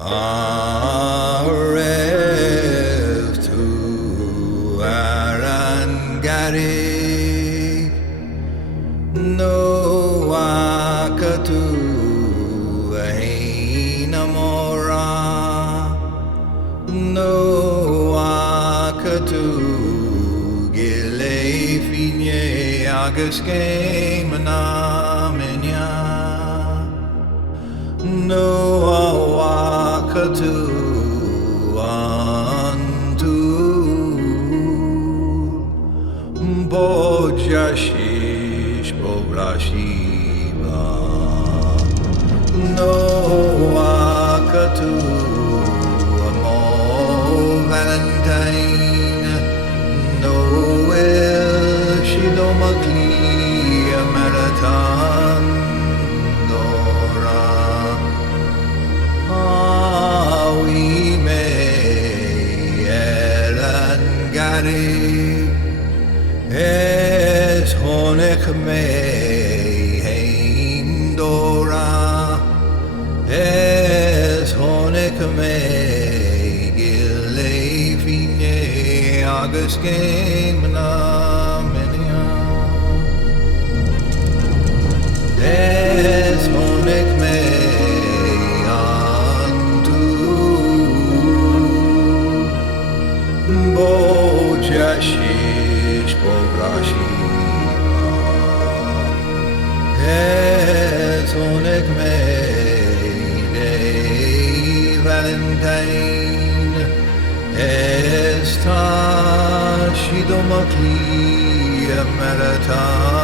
عرفت أرنگری نوعكت أين مورا نوعكت gilefine agus gemena minya noawakatu antu bojashish bobrashiba noawakatu amo valentine noel shidomagli marathon dora we may erangari es honek may dora es honek may gilefine agus gemna menia es honek may Bojashish Bobrashiva Etonek May Valentine Esta Shidomaki Marathon